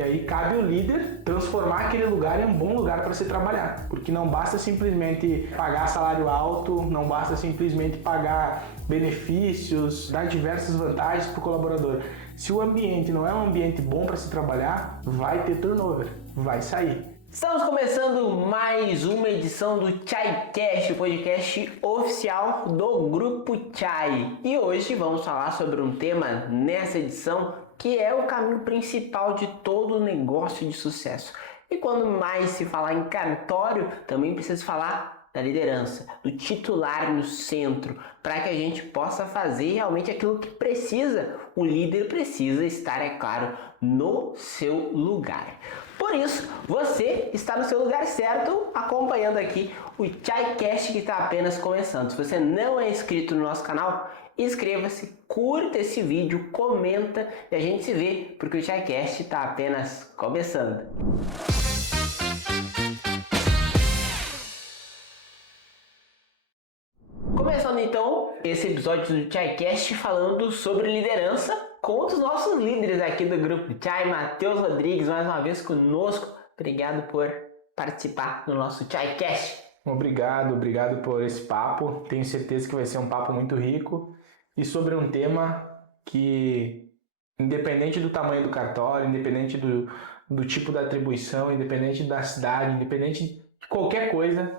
E aí cabe o líder transformar aquele lugar em um bom lugar para se trabalhar, porque não basta simplesmente pagar salário alto, não basta simplesmente pagar benefícios, dar diversas vantagens para o colaborador. Se o ambiente não é um ambiente bom para se trabalhar, vai ter turnover, vai sair. Estamos começando mais uma edição do ChaiCast, o podcast oficial do Grupo Chai. E hoje vamos falar sobre um tema nessa edição que é o caminho principal de todo negócio de sucesso. E quando mais se falar em cartório, também precisa falar da liderança, do titular no centro, para que a gente possa fazer realmente aquilo que precisa. O líder precisa estar, é claro, no seu lugar. Por isso, você está no seu lugar certo, acompanhando aqui o ChaiCast que está apenas começando. Se você não é inscrito no nosso canal, inscreva-se, curta esse vídeo, comenta e a gente se vê, porque o ChaiCast está apenas começando. Começando então esse episódio do ChaiCast falando sobre liderança com os nossos líderes aqui do Grupo Chai, Matheus Rodrigues, mais uma vez conosco. Obrigado por participar do nosso ChaiCast. Obrigado por esse papo. Tenho certeza que vai ser um papo muito rico e sobre um tema que, independente do tamanho do cartório, independente do tipo da atribuição, independente da cidade, independente de qualquer coisa,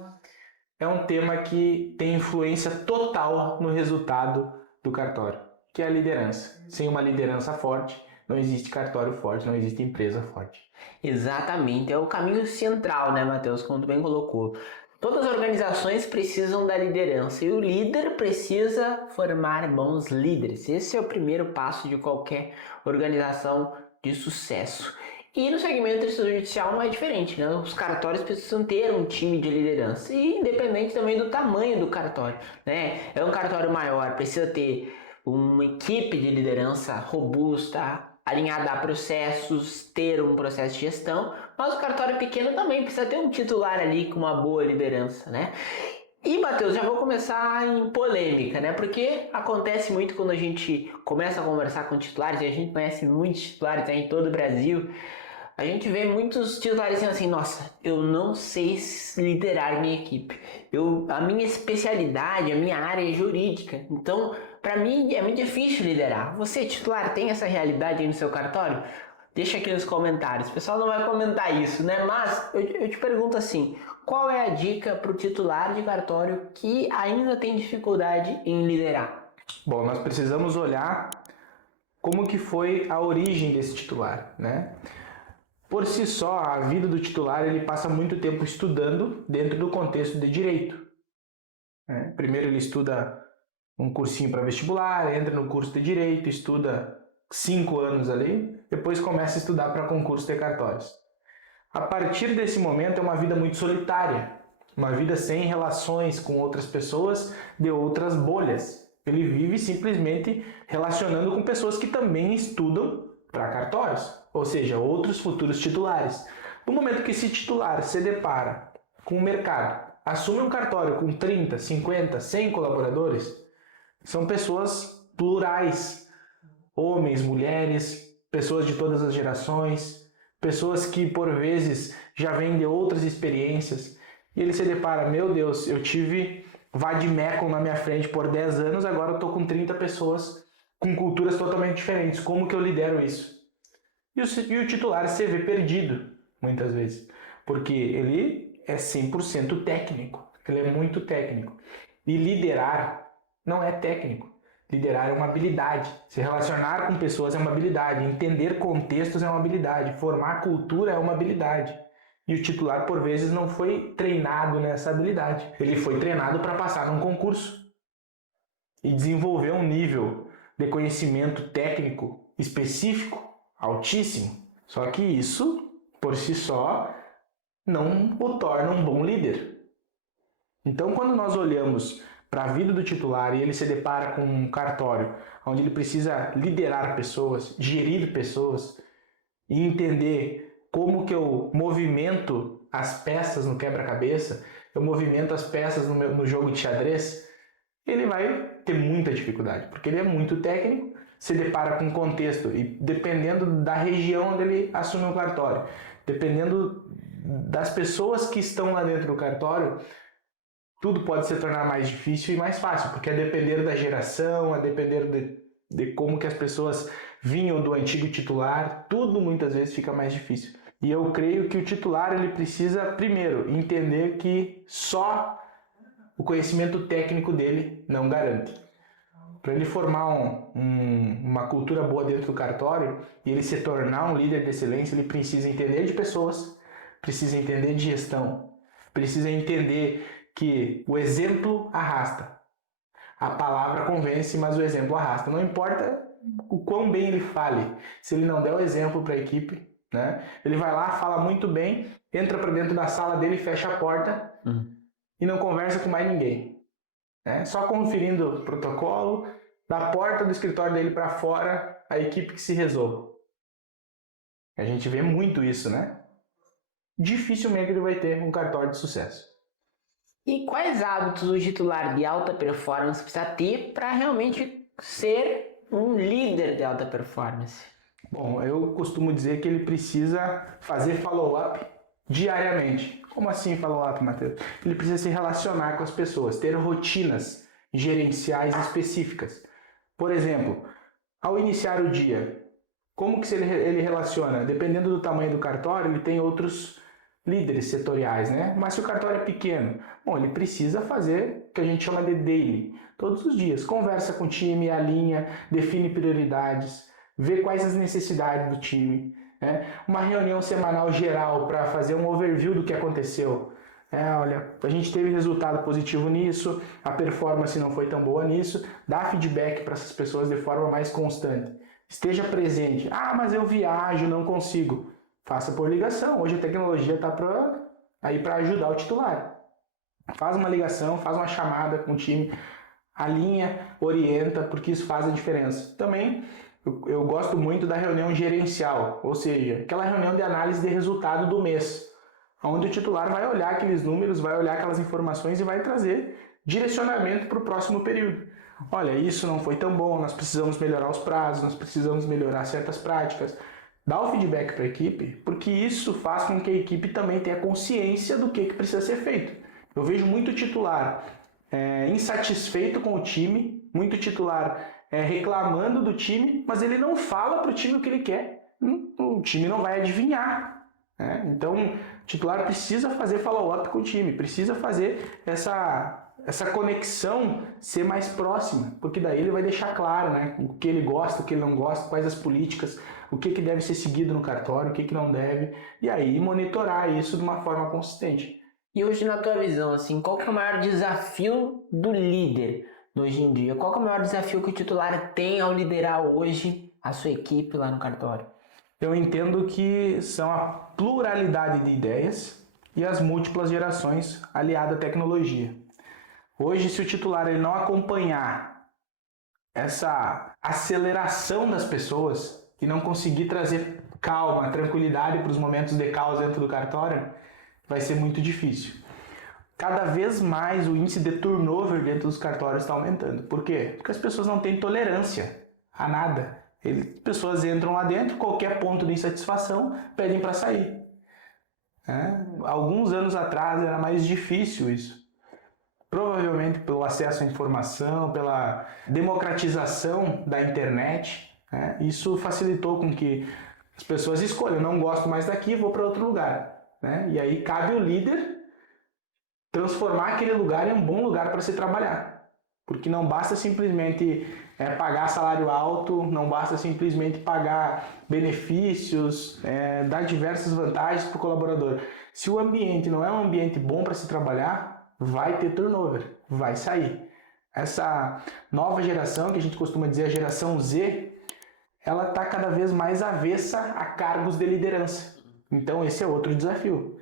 é um tema que tem influência total no resultado do cartório, que é a liderança. Sem uma liderança forte, não existe cartório forte, não existe empresa forte. Exatamente, é o caminho central, né, Matheus, como tu bem colocou. Todas as organizações precisam da liderança e o líder precisa formar bons líderes. Esse é o primeiro passo de qualquer organização de sucesso. E no segmento extrajudicial não é diferente, né? Os cartórios precisam ter um time de liderança, e independente também do tamanho do cartório, né? É um cartório maior, precisa ter uma equipe de liderança robusta, alinhada a processos, ter um processo de gestão, mas o cartório pequeno também precisa ter um titular ali com uma boa liderança, né? E, Matheus, já vou começar em polêmica, né? Porque acontece muito quando a gente começa a conversar com titulares, e a gente conhece muitos titulares aí em todo o Brasil. A gente vê muitos titulares dizendo assim, nossa, eu não sei liderar minha equipe. A minha especialidade, a minha área é jurídica. Então, para mim, é muito difícil liderar. Você, titular, tem essa realidade aí no seu cartório? Deixa aqui nos comentários. O pessoal não vai comentar isso, né? Mas eu te pergunto assim, qual é a dica para o titular de cartório que ainda tem dificuldade em liderar? Bom, nós precisamos olhar como que foi a origem desse titular, né? Por si só, a vida do titular ele passa muito tempo estudando dentro do contexto de direito. Né? Primeiro ele estuda um cursinho para vestibular, entra no curso de direito, estuda 5 anos ali, depois começa a estudar para concurso de cartórios. A partir desse momento é uma vida muito solitária, uma vida sem relações com outras pessoas de outras bolhas. Ele vive simplesmente relacionando com pessoas que também estudam para cartórios, ou seja, outros futuros titulares. No momento que esse titular se depara com o mercado, assume um cartório com 30, 50, 100 colaboradores, são pessoas plurais, homens, mulheres, pessoas de todas as gerações, pessoas que por vezes já vêm de outras experiências, e ele se depara, meu Deus, eu tive Vademecum na minha frente por 10 anos, agora eu estou com 30 pessoas com culturas totalmente diferentes, como que eu lidero isso? E o titular se vê perdido, muitas vezes, porque ele é 100% técnico, ele é muito técnico, e liderar não é técnico. Liderar é uma habilidade. Se relacionar com pessoas é uma habilidade. Entender contextos é uma habilidade. Formar cultura é uma habilidade. E o titular, por vezes, não foi treinado nessa habilidade. Ele foi treinado para passar num concurso e desenvolver um nível de conhecimento técnico específico, altíssimo. Só que isso, por si só, não o torna um bom líder. Então, quando nós olhamos para a vida do titular e ele se depara com um cartório onde ele precisa liderar pessoas, gerir pessoas e entender como que eu movimento as peças no quebra-cabeça, eu movimento as peças no jogo de xadrez, ele vai ter muita dificuldade, porque ele é muito técnico, se depara com contexto e dependendo da região onde ele assume o cartório, dependendo das pessoas que estão lá dentro do cartório, tudo pode se tornar mais difícil e mais fácil, porque a depender da geração, a depender de como que as pessoas vinham do antigo titular, tudo muitas vezes fica mais difícil. E eu creio que o titular ele precisa, primeiro, entender que só o conhecimento técnico dele não garante. Para ele formar uma cultura boa dentro do cartório e ele se tornar um líder de excelência, ele precisa entender de pessoas, precisa entender de gestão, precisa entender que o exemplo arrasta. A palavra convence, mas o exemplo arrasta. Não importa o quão bem ele fale, se ele não der o exemplo para a equipe, né? Ele vai lá, fala muito bem, entra para dentro da sala dele, fecha a porta e não conversa com mais ninguém. Né? Só conferindo o protocolo, da porta do escritório dele para fora, a equipe que se resolva. A gente vê muito isso, né? Dificilmente ele vai ter um cartório de sucesso. E quais hábitos o titular de alta performance precisa ter para realmente ser um líder de alta performance? Bom, eu costumo dizer que ele precisa fazer follow-up diariamente. Como assim follow-up, Matheus? Ele precisa se relacionar com as pessoas, ter rotinas gerenciais específicas. Por exemplo, ao iniciar o dia, como que ele relaciona? Dependendo do tamanho do cartório, ele tem outros líderes setoriais, né? Mas se o cartório é pequeno, bom, ele precisa fazer o que a gente chama de daily, todos os dias. Conversa com o time, alinha, define prioridades, vê quais as necessidades do time. Né? Uma reunião semanal geral para fazer um overview do que aconteceu. Olha, a gente teve resultado positivo nisso, a performance não foi tão boa nisso, dá feedback para essas pessoas de forma mais constante. Esteja presente. Ah, mas eu viajo, não consigo. Faça por ligação. Hoje a tecnologia está para ajudar o titular. Faz uma ligação, faz uma chamada com o time, alinha, orienta, porque isso faz a diferença. Também eu gosto muito da reunião gerencial, ou seja, aquela reunião de análise de resultado do mês, onde o titular vai olhar aqueles números, vai olhar aquelas informações e vai trazer direcionamento para o próximo período. Olha, isso não foi tão bom, nós precisamos melhorar os prazos, nós precisamos melhorar certas práticas. Dá o feedback para a equipe, porque isso faz com que a equipe também tenha consciência do que precisa ser feito. Eu vejo muito titular insatisfeito com o time, muito titular reclamando do time, mas ele não fala para o time o que ele quer. O time não vai adivinhar. Né? Então, o titular precisa fazer follow-up com o time, precisa fazer essa conexão ser mais próxima, porque daí ele vai deixar claro, né, o que ele gosta, o que ele não gosta, quais as políticas, o que deve ser seguido no cartório, o que não deve, e aí monitorar isso de uma forma consistente. E hoje, na tua visão, assim, qual que é o maior desafio do líder hoje em dia? Qual que é o maior desafio que o titular tem ao liderar hoje a sua equipe lá no cartório? Eu entendo que são a pluralidade de ideias e as múltiplas gerações aliadas à tecnologia. Hoje, se o titular ele não acompanhar essa aceleração das pessoas e não conseguir trazer calma, tranquilidade para os momentos de caos dentro do cartório, vai ser muito difícil. Cada vez mais o índice de turnover dentro dos cartórios está aumentando. Por quê? Porque as pessoas não têm tolerância a nada. As pessoas entram lá dentro, qualquer ponto de insatisfação, pedem para sair. Alguns anos atrás era mais difícil isso. Provavelmente pelo acesso à informação, pela democratização da internet, isso facilitou com que as pessoas escolham, não gosto mais daqui, vou para outro lugar. E aí cabe o líder transformar aquele lugar em um bom lugar para se trabalhar. Porque não basta simplesmente pagar salário alto, não basta simplesmente pagar benefícios, dar diversas vantagens para o colaborador. Se o ambiente não é um ambiente bom para se trabalhar, vai ter turnover, vai sair. Essa nova geração, que a gente costuma dizer a geração Z, ela está cada vez mais avessa a cargos de liderança. Então esse é outro desafio.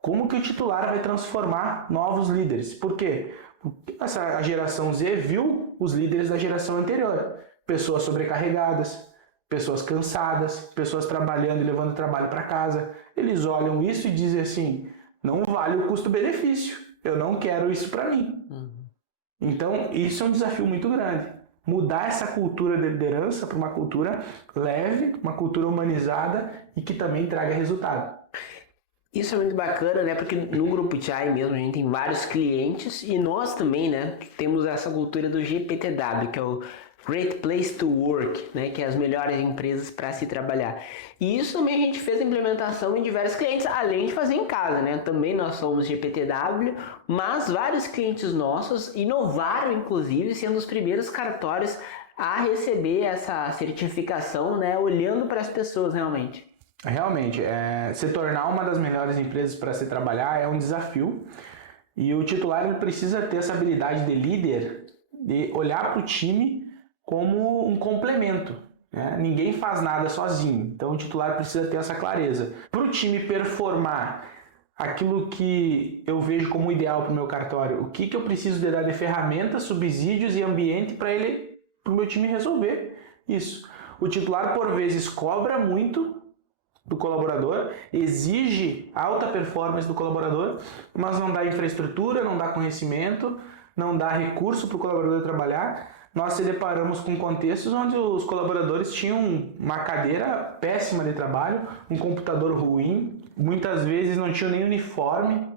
Como que o titular vai transformar novos líderes? Por quê? Porque a geração Z viu os líderes da geração anterior. Pessoas sobrecarregadas, pessoas cansadas, pessoas trabalhando e levando trabalho para casa. Eles olham isso e dizem assim, não vale o custo-benefício. Eu não quero isso para mim. Então, isso é um desafio muito grande. mudar essa cultura de liderança para uma cultura leve, uma cultura humanizada e que também traga resultado. Isso é muito bacana, né? Porque no Grupo TI mesmo a gente tem vários clientes e nós também, né? Temos essa cultura do GPTW, que é o Great Place to Work, né? Que é as melhores empresas para se trabalhar. E isso também a gente fez a implementação em diversos clientes, além de fazer em casa, né? Também nós somos GPTW, mas vários clientes nossos inovaram, inclusive, sendo os primeiros cartórios a receber essa certificação, né? Olhando para as pessoas realmente. Realmente, se tornar uma das melhores empresas para se trabalhar é um desafio e o titular ele precisa ter essa habilidade de líder, de olhar para o time como um complemento. Né? Ninguém faz nada sozinho, então o titular precisa ter essa clareza. Para o time performar aquilo que eu vejo como ideal para o meu cartório, o que eu preciso de dar de ferramentas, subsídios e ambiente para o meu time resolver isso. O titular, por vezes, cobra muito do colaborador, exige alta performance do colaborador, mas não dá infraestrutura, não dá conhecimento, não dá recurso para o colaborador trabalhar. Nós se deparamos com contextos onde os colaboradores tinham uma cadeira péssima de trabalho, um computador ruim, muitas vezes não tinham nem uniforme.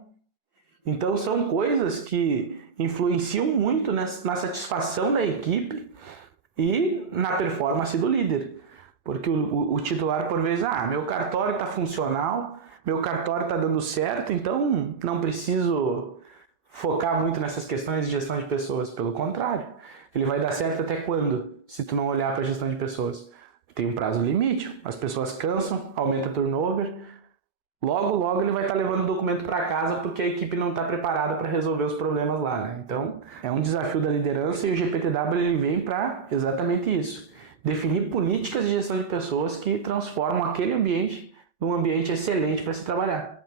Então são coisas que influenciam muito na satisfação da equipe e na performance do líder. Porque o titular, por vezes, meu cartório está funcional, meu cartório está dando certo, então não preciso focar muito nessas questões de gestão de pessoas. Pelo contrário, ele vai dar certo até quando? Se tu não olhar para a gestão de pessoas. Tem um prazo limite, as pessoas cansam, aumenta turnover, logo ele vai estar levando o documento para casa porque a equipe não está preparada para resolver os problemas lá. Né? Então, é um desafio da liderança e o GPTW ele vem para exatamente isso. Definir políticas de gestão de pessoas que transformam aquele ambiente num ambiente excelente para se trabalhar.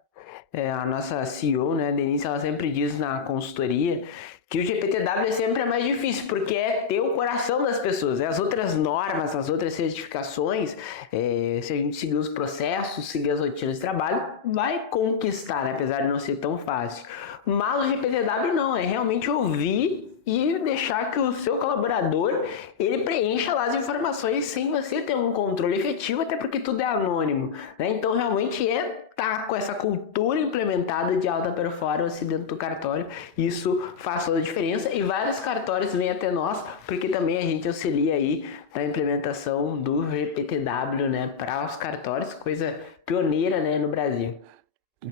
A nossa CEO, né, Denise, ela sempre diz na consultoria que o GPTW sempre é mais difícil, porque é ter o coração das pessoas. As outras normas, as outras certificações, se a gente seguir os processos, seguir as rotinas de trabalho, vai conquistar, né, apesar de não ser tão fácil. Mas o GPTW não, é realmente ouvir e deixar que o seu colaborador ele preencha lá as informações sem você ter um controle efetivo, até porque tudo é anônimo, né? Então realmente tá com essa cultura implementada de alta performance dentro do cartório. Isso faz toda a diferença e vários cartórios vêm até nós porque também a gente auxilia aí na implementação do GPTW, né, para os cartórios, coisa pioneira, né, no Brasil.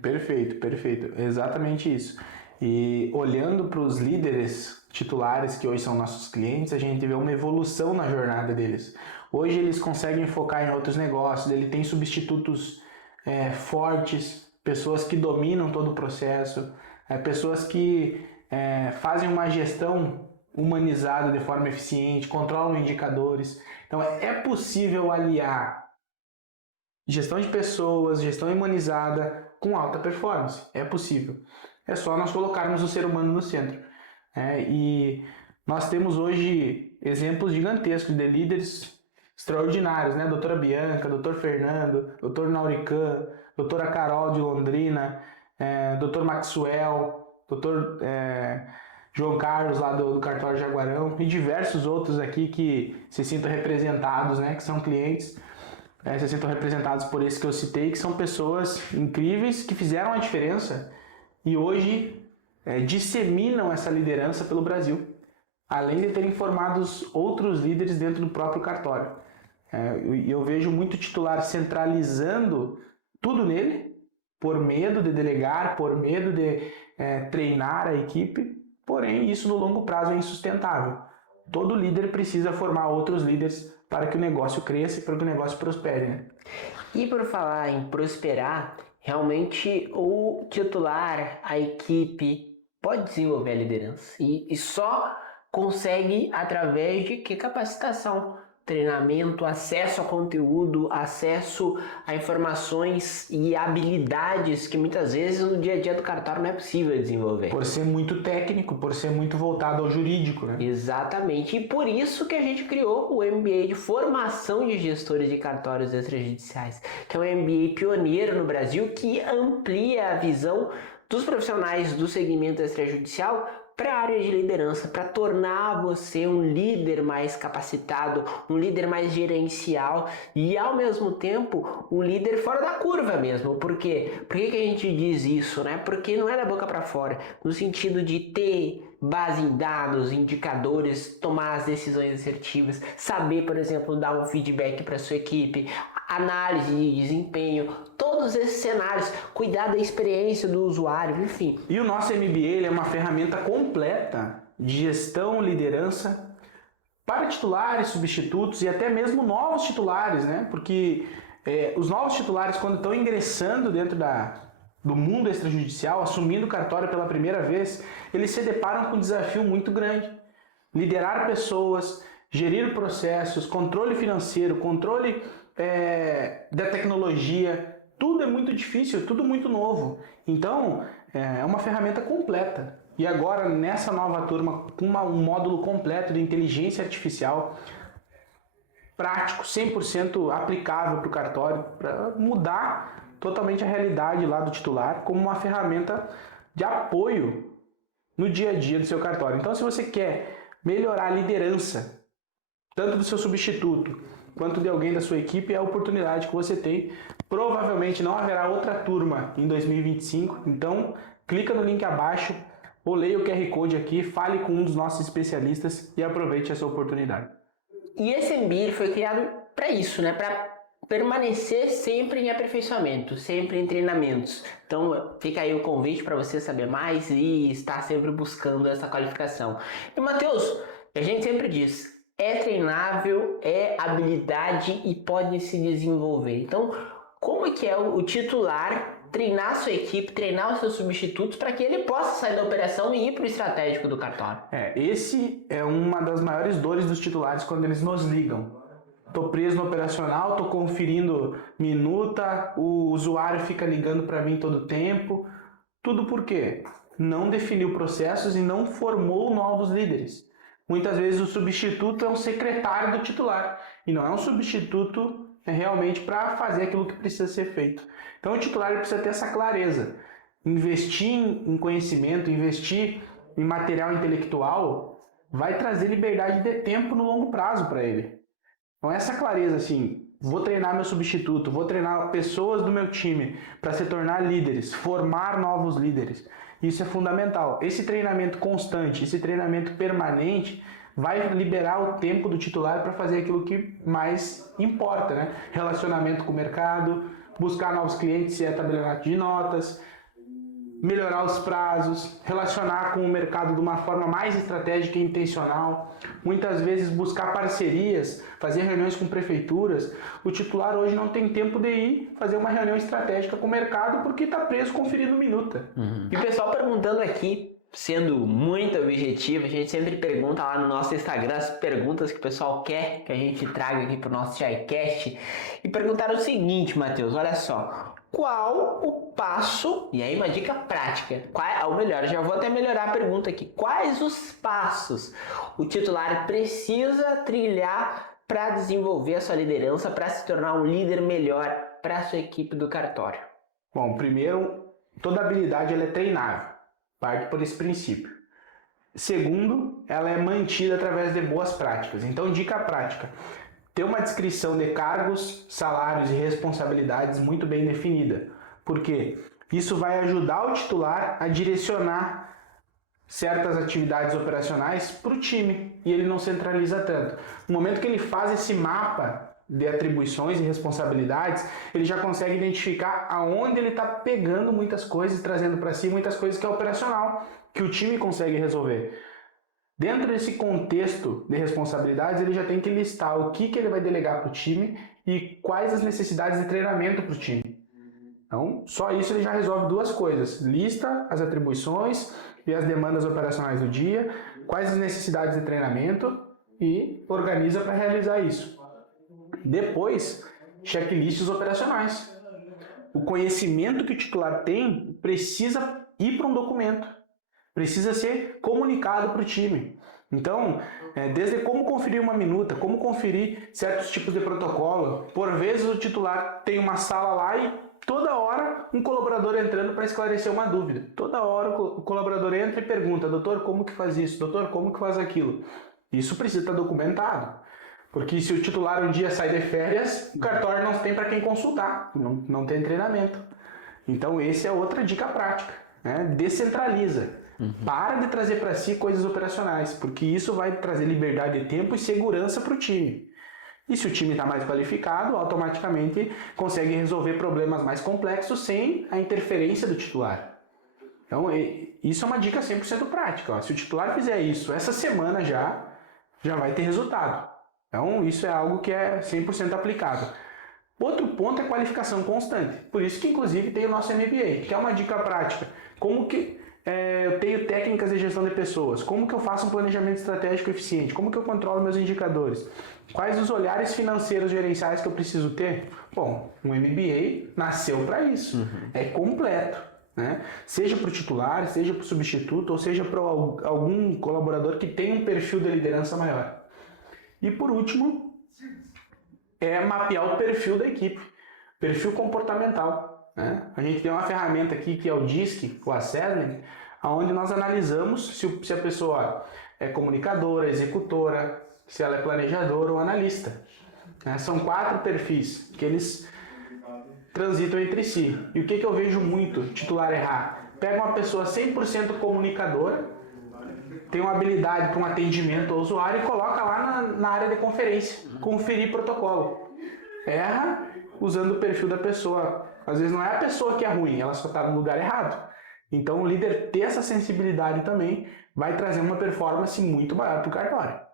Perfeito, exatamente isso. E olhando para os líderes titulares que hoje são nossos clientes, a gente vê uma evolução na jornada deles. Hoje eles conseguem focar em outros negócios, ele tem substitutos fortes, pessoas que dominam todo o processo, pessoas que fazem uma gestão humanizada de forma eficiente, controlam indicadores. Então é possível aliar gestão de pessoas, gestão humanizada com alta performance. É possível. É só nós colocarmos o ser humano no centro. E nós temos hoje exemplos gigantescos de líderes extraordinários, né? Doutora Bianca, doutor Fernando, doutor Naurican, doutora Carol de Londrina, doutor Maxwell, doutor João Carlos lá do Cartório Jaguarão e diversos outros aqui que se sintam representados, né? Que são clientes, se sintam representados por esses que eu citei, que são pessoas incríveis que fizeram a diferença e hoje disseminam essa liderança pelo Brasil, além de terem formado outros líderes dentro do próprio cartório. Eu vejo muito titular centralizando tudo nele, por medo de delegar, por medo de treinar a equipe, porém isso no longo prazo é insustentável. Todo líder precisa formar outros líderes para que o negócio cresça e para que o negócio prospere. Né? E por falar em prosperar, realmente o titular, a equipe, pode desenvolver a liderança e só consegue através de capacitação, treinamento, acesso a conteúdo, acesso a informações e habilidades que muitas vezes no dia a dia do cartório não é possível desenvolver. Por ser muito técnico, por ser muito voltado ao jurídico, né? Exatamente, e por isso que a gente criou o MBA de Formação de Gestores de Cartórios Extrajudiciais, que é um MBA pioneiro no Brasil que amplia a visão dos profissionais do segmento extrajudicial para a área de liderança, para tornar você um líder mais capacitado, um líder mais gerencial e ao mesmo tempo um líder fora da curva mesmo. Por quê? Por que a gente diz isso, né? Porque não é da boca para fora, no sentido de ter base em dados, indicadores, tomar as decisões assertivas, saber, por exemplo, dar um feedback para sua equipe, análise de desempenho, todos esses cenários, cuidar da experiência do usuário, enfim. E o nosso MBA ele é uma ferramenta completa de gestão, liderança para titulares, substitutos e até mesmo novos titulares, né? Porque os novos titulares, quando estão ingressando dentro do mundo extrajudicial, assumindo o cartório pela primeira vez, eles se deparam com um desafio muito grande. Liderar pessoas, gerir processos, controle financeiro, controle da tecnologia, tudo é muito difícil, tudo muito novo. Então, é uma ferramenta completa. E agora, nessa nova turma, com um módulo completo de inteligência artificial, prático, 100% aplicável para o cartório, para mudar totalmente a realidade lá do titular, como uma ferramenta de apoio no dia a dia do seu cartório. Então, se você quer melhorar a liderança, tanto do seu substituto, quanto de alguém da sua equipe, é a oportunidade que você tem. Provavelmente não haverá outra turma em 2025, então clica no link abaixo, ou leia o QR Code aqui, fale com um dos nossos especialistas e aproveite essa oportunidade. E esse MBA foi criado para isso, né? Para permanecer sempre em aperfeiçoamento, sempre em treinamentos. Então fica aí o convite para você saber mais e estar sempre buscando essa qualificação. E Matheus, a gente sempre diz, é treinável, é habilidade e pode se desenvolver. Então, como é que é o titular treinar a sua equipe, treinar os seus substitutos para que ele possa sair da operação e ir para o estratégico do cartório? Esse é uma das maiores dores dos titulares quando eles nos ligam. Estou preso no operacional, estou conferindo minuta, o usuário fica ligando para mim todo o tempo. Tudo por quê? Não definiu processos e não formou novos líderes. Muitas vezes o substituto é um secretário do titular e não é um substituto realmente para fazer aquilo que precisa ser feito. Então o titular precisa ter essa clareza. Investir em conhecimento, investir em material intelectual vai trazer liberdade de tempo no longo prazo para ele. Então essa clareza assim, vou treinar meu substituto, vou treinar pessoas do meu time para se tornar líderes, formar novos líderes. Isso é fundamental. Esse treinamento constante, esse treinamento permanente vai liberar o tempo do titular para fazer aquilo que mais importa, né? Relacionamento com o mercado, buscar novos clientes, se é tabelionato de notas, melhorar os prazos, relacionar com o mercado de uma forma mais estratégica e intencional, muitas vezes buscar parcerias, fazer reuniões com prefeituras. O titular hoje não tem tempo de ir fazer uma reunião estratégica com o mercado porque está preso conferindo minuta. E o pessoal perguntando aqui, sendo muito objetivo, a gente sempre pergunta lá no nosso Instagram as perguntas que o pessoal quer que a gente traga aqui para o nosso ShareCast. E perguntaram o seguinte, Matheus, olha só. Qual o passo, e aí uma dica prática, ou melhor, já vou até melhorar a pergunta aqui, quais os passos o titular precisa trilhar para desenvolver a sua liderança, para se tornar um líder melhor para a sua equipe do cartório? Bom, primeiro, toda habilidade ela é treinável, parte por esse princípio. Segundo, ela é mantida através de boas práticas. Então, dica prática. Ter uma descrição de cargos, salários e responsabilidades muito bem definida. Por quê? Isso vai ajudar o titular a direcionar certas atividades operacionais para o time e ele não centraliza tanto. No momento que ele faz esse mapa de atribuições e responsabilidades, ele já consegue identificar aonde ele está pegando muitas coisas, trazendo para si muitas coisas que é operacional, que o time consegue resolver. Dentro desse contexto de responsabilidades, ele já tem que listar o que ele vai delegar para o time e quais as necessidades de treinamento para o time. Então, só isso ele já resolve duas coisas. Lista as atribuições e as demandas operacionais do dia, quais as necessidades de treinamento e organiza para realizar isso. Depois, checklists operacionais. O conhecimento que o titular tem precisa ir para um documento. Precisa ser comunicado para o time. Então, desde como conferir uma minuta, como conferir certos tipos de protocolo. Por vezes o titular tem uma sala lá e toda hora um colaborador entrando para esclarecer uma dúvida. Toda hora o colaborador entra e pergunta: doutor, como que faz isso? Doutor, como que faz aquilo? Isso precisa estar documentado. Porque se o titular um dia sai de férias, o cartório não tem para quem consultar, não tem treinamento. Então, essa é outra dica prática, né? Descentraliza. Para de trazer para si coisas operacionais, porque isso vai trazer liberdade de tempo e segurança para o time. E se o time está mais qualificado, automaticamente consegue resolver problemas mais complexos sem a interferência do titular. Então, isso é uma dica 100% prática. Ó. Se o titular fizer isso essa semana já vai ter resultado. Então, isso é algo que é 100% aplicável. Outro ponto é qualificação constante. Por isso que, inclusive, tem o nosso MBA, que é uma dica prática. Como que eu tenho técnicas de gestão de pessoas? Como que eu faço um planejamento estratégico eficiente? Como que eu controlo meus indicadores? Quais os olhares financeiros gerenciais que eu preciso ter? Bom, o MBA nasceu para isso. É completo. Né? Seja para o titular, seja para o substituto, ou seja para algum colaborador que tenha um perfil de liderança maior. E por último, é mapear o perfil da equipe, perfil comportamental. Né? A gente tem uma ferramenta aqui que é o DISC, o Assessment, onde nós analisamos se a pessoa é comunicadora, executora, se ela é planejadora ou analista. São 4 perfis que eles transitam entre si. E o que eu vejo muito titular errar? Pega uma pessoa 100% comunicadora, tem uma habilidade para um atendimento ao usuário e coloca lá na área de conferência, conferir protocolo. Erra usando o perfil da pessoa. Às vezes não é a pessoa que é ruim, ela só está no lugar errado. Então o líder ter essa sensibilidade também vai trazer uma performance muito maior para o cartório.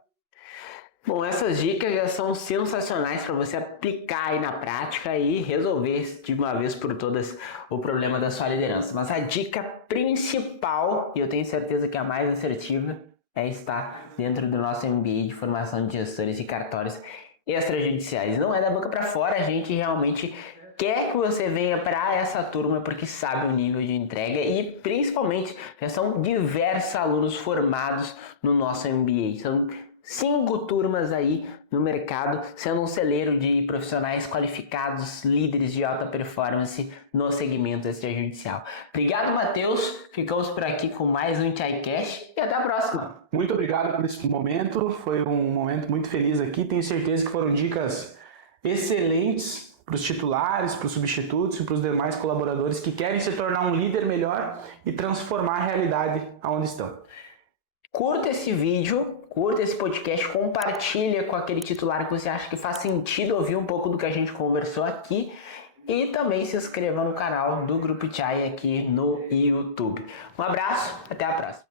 Bom, essas dicas já são sensacionais para você aplicar aí na prática e resolver de uma vez por todas o problema da sua liderança. Mas a dica principal, e eu tenho certeza que é a mais assertiva, é estar dentro do nosso MBA de formação de gestores e cartórios extrajudiciais. Não é da boca para fora, a gente realmente quer que você venha para essa turma porque sabe o nível de entrega e principalmente já são diversos alunos formados no nosso MBA. São 5 turmas aí no mercado, sendo um celeiro de profissionais qualificados, líderes de alta performance no segmento extrajudicial. Obrigado, Matheus. Ficamos por aqui com mais um TICast e até a próxima. Muito obrigado por esse momento. Foi um momento muito feliz aqui. Tenho certeza que foram dicas excelentes para os titulares, para os substitutos e para os demais colaboradores que querem se tornar um líder melhor e transformar a realidade aonde estão. Curta esse vídeo, curta esse podcast, compartilha com aquele titular que você acha que faz sentido ouvir um pouco do que a gente conversou aqui e também se inscreva no canal do Grupo TIE aqui no YouTube. Um abraço, até a próxima.